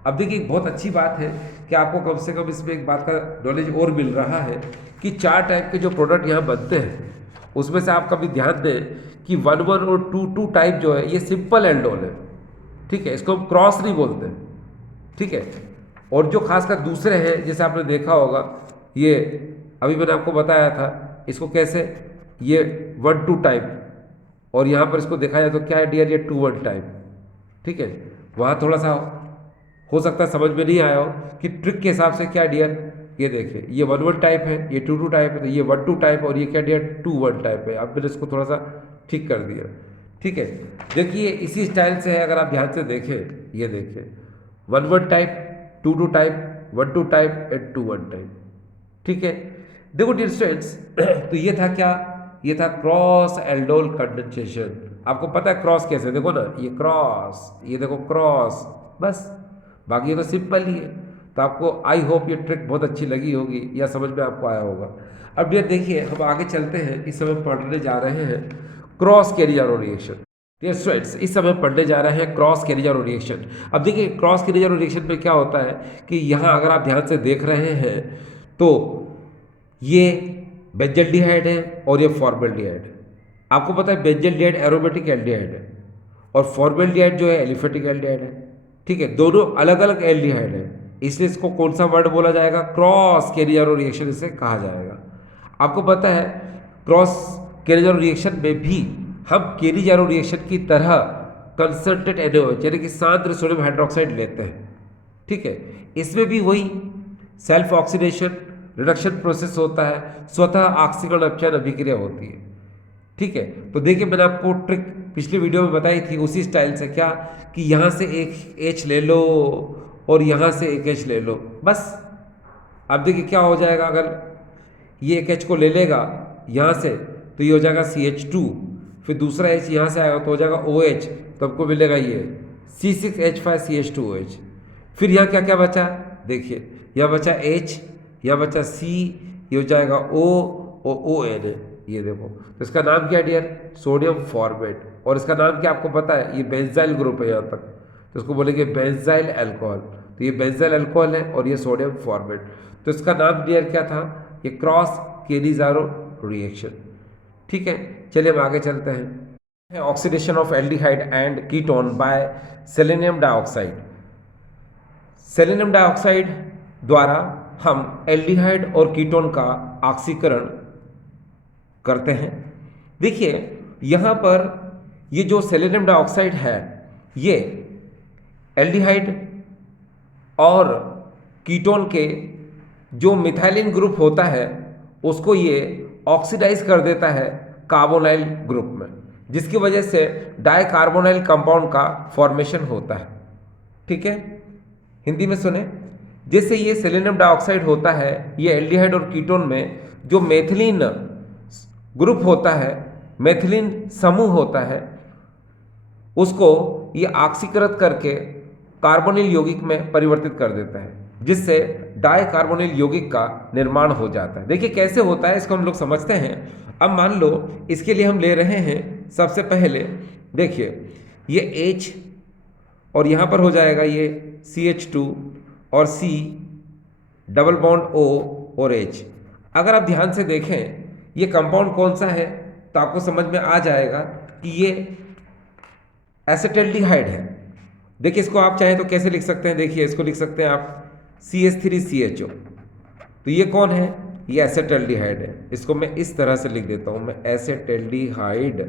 अब देखिए एक बहुत अच्छी बात है कि आपको कम से कम इसमें एक बात का नॉलेज और मिल रहा है कि 4 टाइप के जो प्रोडक्ट यहाँ बनते हैं उसमें से आप कभी ध्यान दें कि 1,1 और 2,2 टाइप जो है ये सिंपल एल्डोल है, ठीक है, इसको हम क्रॉस नहीं बोलते, ठीक है। और जो खासकर दूसरे हैं जैसे आपने देखा होगा, ये अभी मैंने आपको बताया था इसको कैसे, ये 1,2 टाइप, और यहाँ पर इसको देखा जाए तो क्या है डियर, ये 2,1 टाइप, ठीक है। वहाँ थोड़ा सा हो सकता है समझ में नहीं आया हो कि ट्रिक के हिसाब से क्या डियर, ये देखिए ये 1,1 टाइप है, ये 2,2 टाइप है, तो ये 1,2 टाइप, और ये क्या डियर 2,1 टाइप है। अब मैंने इसको थोड़ा सा ठीक कर दिया, ठीक है। देखिए इसी स्टाइल से है, अगर आप ध्यान से देखें, ये देखिए 1,1 type, 2,2 type, 1,2 type and 2,1 type, ठीक है। देखो डियर स्टूडेंट्स, तो ये था क्या, ये था क्रॉस एल्डोल कंडेंसेशन। आपको पता है क्रॉस कैसे, देखो ना, ये क्रॉस, ये देखो क्रॉस, बस, बाकी ये तो सिंपल ही है। तो आपको आई होप ये ट्रिक बहुत अच्छी लगी होगी या समझ में आपको आया होगा। अब डियर देखिए हम आगे चलते हैं, इस समय पढ़ने जा रहे हैं cross carrier reaction. Dear students इस समय पढ़ने जा रहे हैं क्रॉस कैरियर रिएक्शन। अब देखिए क्रॉस कैरियर रिएक्शन में क्या होता है कि यहाँ अगर आप ध्यान से देख रहे हैं तो ये बेंजल्डिहाइड है और ये फॉर्मल्डिहाइड है। आपको पता है बेंजल्डिहाइड एरोमेटिक एल्डिहाइड है और फॉर्मल्डिहाइड जो है एलिफेटिक एल्डिहाइड है, ठीक है। दोनों अलग अलग एल्डिहाइड है, इसलिए इसको कौन सा वर्ड बोला जाएगा, क्रॉस कैरियर रिएक्शन इसे कहा जाएगा। आपको पता है क्रॉस कैरियर रिएक्शन में भी हम कैरियर रिएक्शन की तरह कंसंट्रेट NaOH यानी कि सांद्र सोडियम हाइड्रोक्साइड लेते हैं, ठीक है। इसमें भी वही सेल्फ ऑक्सीडेशन रिडक्शन प्रोसेस होता है, स्वतः ऑक्सीकरण अपचयन अभिक्रिया होती है, ठीक है। तो देखिए मैंने आपको ट्रिक पिछली वीडियो में बताई थी उसी स्टाइल से, क्या कि यहाँ से एक H ले लो और यहाँ से एक H ले लो, बस। अब देखिए क्या हो जाएगा, अगर ये एक H को ले लेगा यहाँ से तो ये हो जाएगा CH2, फिर दूसरा H यहाँ से आएगा तो हो जाएगा OH, तो आपको मिलेगा ये C6H5CH2OH। फिर यहाँ क्या क्या बचा, देखिए यहाँ बचा H, यहाँ बचा C, ये हो जाएगा O और ON, ये देखो। तो इसका नाम क्या है डियर, सोडियम फॉर्मेट, और इसका नाम क्या आपको पता है, ये बेंजाइल ग्रुप है यहाँ तक, तो इसको बोलेंगे बेंजाइल अल्कोहल। तो ये बेंजाइल अल्कोहल है और ये सोडियम फॉर्मेट, तो इसका नाम डियर क्या था, ये क्रॉस कैरियर रिएक्शन, ठीक है। चलिए हम आगे चलते हैं। Oxidation of aldehyde and ketone by selenium dioxide. Selenium dioxide द्वारा हम एल्डिहाइड और कीटोन का ऑक्सीकरण करते हैं। देखिए यहाँ पर ये जो सेलेनियम डाइऑक्साइड है ये एल्डिहाइड और कीटोन के जो मिथाइलिन ग्रुप होता है उसको ये ऑक्सीडाइज कर देता है कार्बोनाइल ग्रुप में, जिसकी वजह से डाइकार्बोनाइल कंपाउंड का फॉर्मेशन होता है, ठीक है। हिंदी में सुने, जैसे ये सेलेनियम डाइऑक्साइड होता है ये एल्डिहाइड और कीटोन में जो मेथिलीन ग्रुप होता है, मेथिलीन समूह होता है, उसको ये ऑक्सीकृत करके कार्बोनिल यौगिक में परिवर्तित कर देता है, जिससे डाइकार्बोनिल यौगिक का निर्माण हो जाता है। देखिए कैसे होता है इसको हम लोग समझते हैं। अब मान लो इसके लिए हम ले रहे हैं, सबसे पहले देखिए ये H और यहाँ पर हो जाएगा ये CH2 और C डबल बॉन्ड O और H। अगर आप ध्यान से देखें ये कंपाउंड कौन सा है तो आपको समझ में आ जाएगा कि ये एसिटाल्डिहाइड है। देखिए इसको आप चाहें तो कैसे लिख सकते हैं, देखिए इसको लिख सकते हैं आप CH3CHO, तो ये कौन है, ये एसिटाल्डिहाइड है। इसको मैं इस तरह से लिख देता हूं मैं, एसिटाल्डिहाइड।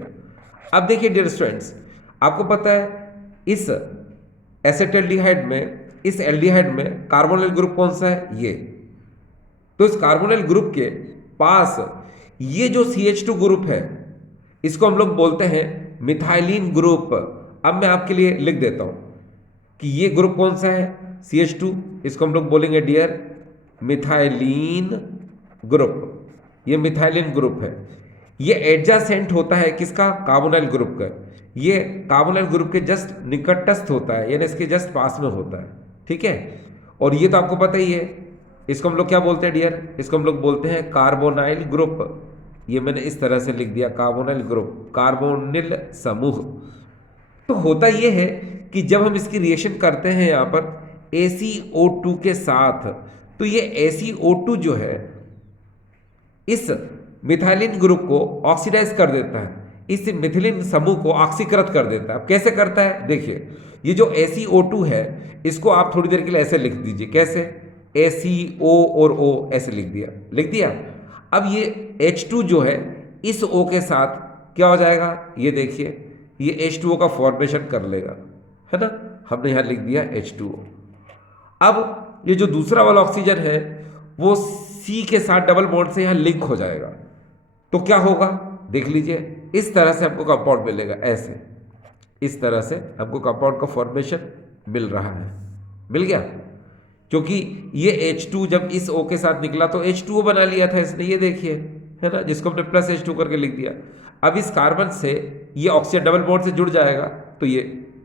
अब देखिए डियर स्टूडेंट्स आपको पता है इस एसिटाल्डिहाइड में, इस एल्डिहाइड में कार्बोनिल ग्रुप कौन सा है, ये तो इस कार्बोनिल ग्रुप के पास ये जो CH2 ग्रुप है इसको हम लोग बोलते हैं मिथाइलिन ग्रुप। अब मैं आपके लिए लिख देता हूं कि ये ग्रुप कौन सा है, CH2, इसको हम लोग बोलेंगे डियर मिथाइलिन ग्रुप। ये मिथाइलिन ग्रुप है। ये एडजासेंट होता है किसका, कार्बोनिल ग्रुप का। ये कार्बोनिल ग्रुप के जस्ट निकटस्थ होता है, यानी इसके जस्ट पास में होता है, ठीक है। और ये तो आपको पता ही है, इसको हम लोग क्या बोलते हैं डियर, इसको हम लोग बोलते हैं कार्बोनाइल ग्रुप। ये मैंने इस तरह से लिख दिया, कार्बोनाइल ग्रुप, कार्बोनिल समूह। तो होता यह है कि जब हम इसकी रिएक्शन करते हैं यहाँ पर ACO2 के साथ, तो ये ACO2 जो है इस मिथाइलिन ग्रुप को ऑक्सीडाइज कर देता है, इस मिथिलिन समूह को ऑक्सीकृत कर देता है। अब कैसे करता है, देखिए ये जो ACO2 है इसको आप थोड़ी देर के लिए ऐसे लिख दीजिए, कैसे, ACO और O ऐसे लिख दिया। अब ये H2 जो है इस O के साथ क्या हो जाएगा, ये देखिए ये H2O का फॉर्मेशन कर लेगा, है ना, हमने यहाँ लिख दिया H2O। अब ये जो दूसरा वाला ऑक्सीजन है वो C के साथ डबल बॉन्ड से यहाँ लिंक हो जाएगा, तो क्या होगा देख लीजिए, इस तरह से हमको कंपाउंड मिलेगा, ऐसे इस तरह से हमको कंपाउंड का फॉर्मेशन मिल रहा है, मिल गया। क्योंकि ये H2 जब इस O के साथ निकला तो H2O बना लिया था इसने, ये देखिए, है ना, जिसको हमने प्लस H2 करके लिख दिया। अब इस कार्बन से ये ऑक्सीजन डबल बॉन्ड से जुड़ जाएगा तो ये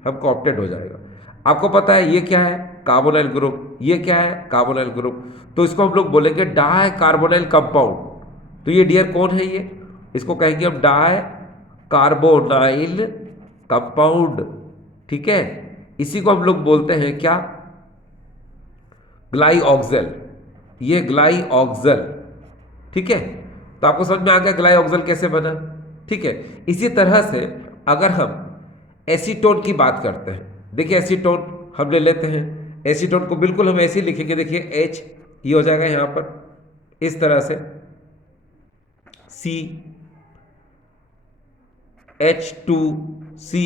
हमको ऑप्टेट हो जाएगा। आपको पता है ये क्या है, कार्बोनाइल ग्रुप, ये क्या है, कार्बोनाइल ग्रुप, तो इसको हम लोग बोलेंगे डाई कार्बोनाइल कंपाउंड। तो ये डियर कौन है, ये इसको कहेंगे हम डाई कार्बोनाइल कंपाउंड, ठीक है। इसी को हम लोग बोलते हैं क्या, ग्लाइऑक्सल, ये ग्लाइऑक्सल, ठीक है। तो आपको समझ में आ गया ग्लाइऑक्सल कैसे बना, ठीक है। इसी तरह से अगर हम एसीटोन की बात करते हैं, देखिए एसीटोन हम ले लेते हैं, एसीटोन को बिल्कुल हम ऐसे ही लिखेंगे, देखिए H ये हो जाएगा यहाँ पर इस तरह से C H2C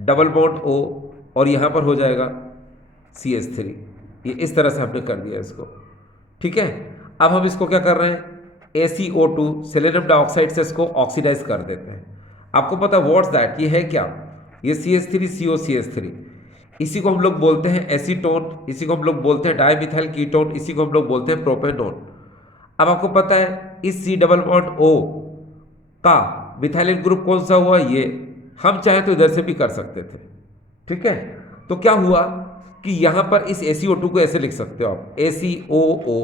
double bond O और यहाँ पर हो जाएगा CH3। ये इस तरह से हमने कर दिया इसको, ठीक है। अब हम इसको क्या कर रहे हैं, ACO2 सेलेनियम डाइऑक्साइड से इसको ऑक्सीडाइज कर देते हैं। आपको पता है व्हाट्स दैट, ये है क्या, ये CH3CO CH3, इसी को हम लोग बोलते हैं एसीटोन, इसी को हम लोग बोलते हैं डाइमिथाइल कीटोन, इसी को हम लोग बोलते हैं प्रोपेनोन। अब आपको पता है इस C डबल बॉन्ड O का मिथाइलिन ग्रुप कौन सा हुआ, ये हम चाहे तो इधर से भी कर सकते थे, ठीक है। तो क्या हुआ कि यहां पर इस ACO2 को ऐसे लिख सकते हो आप, ACOO।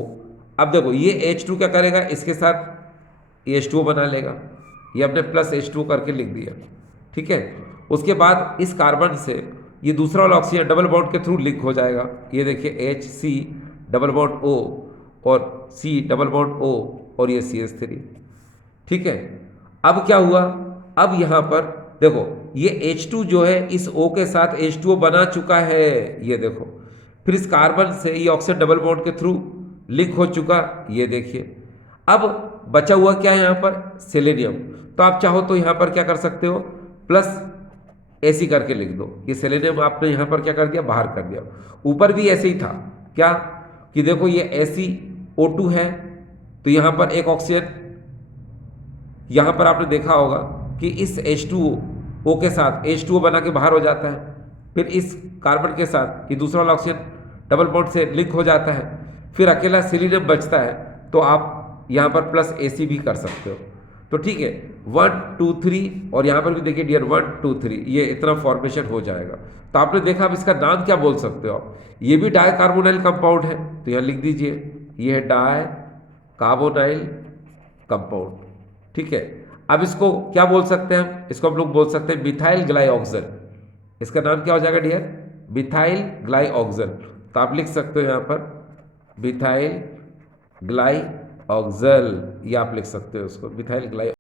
अब देखो ये H2 क्या करेगा, इसके साथ H2O बना लेगा, ये हमने प्लस H2 करके लिख दिया, ठीक है। उसके बाद इस कार्बन से ये दूसरा वाला ऑक्सीजन डबल बॉन्ड के थ्रू लिंक हो जाएगा, ये देखिए HC डबल बॉन्ड O और C डबल बॉन्ड O और ये CH3, ठीक है। अब क्या हुआ, अब यहाँ पर देखो ये H2 जो है इस O के साथ H2O बना चुका है, ये देखो, फिर इस कार्बन से ये ऑक्सीजन डबल बॉन्ड के थ्रू लिंक हो चुका, ये देखिए। अब बचा हुआ क्या है यहाँ पर, सेलेनियम। तो आप चाहो तो यहाँ पर क्या कर सकते हो, प्लस ऐसी करके लिख दो, ये सेलेनियम आपने यहाँ पर क्या कर दिया, बाहर कर दिया। ऊपर भी ऐसे ही था क्या, कि देखो ये ACO2 है, तो यहाँ पर एक ऑक्सीजन, यहाँ पर आपने देखा होगा कि इस H2O के साथ H2O बना के बाहर हो जाता है, फिर इस कार्बन के साथ ये दूसरा वाला ऑक्सीजन डबल बॉन्ड से लिंक हो जाता है, फिर अकेला सेलेनियम बचता है, तो आप यहाँ पर प्लस AC भी कर सकते हो। तो ठीक है, 1 2 3 और यहाँ पर भी देखिए डियर 1 2 3, ये इतना फॉर्मेशन हो जाएगा। तो आपने देखा, अब इसका नाम क्या बोल सकते हो आप, ये भी डाई कार्बोनाइल कंपाउंड है, तो यहाँ लिख दीजिए ये है डाई कार्बोनाइल कंपाउंड, ठीक है। अब इसको क्या बोल सकते हैं हम, इसको हम लोग बोल सकते हैं मिथाइल ग्लाइऑक्सल। इसका नाम क्या हो जाएगा डियर, मिथाइल ग्लाइऑक्सल। तो आप लिख सकते हो यहाँ पर मिथाइल ग्लाइऑक्सल, ये आप लिख सकते हो उसको, मिथाइल ग्लाई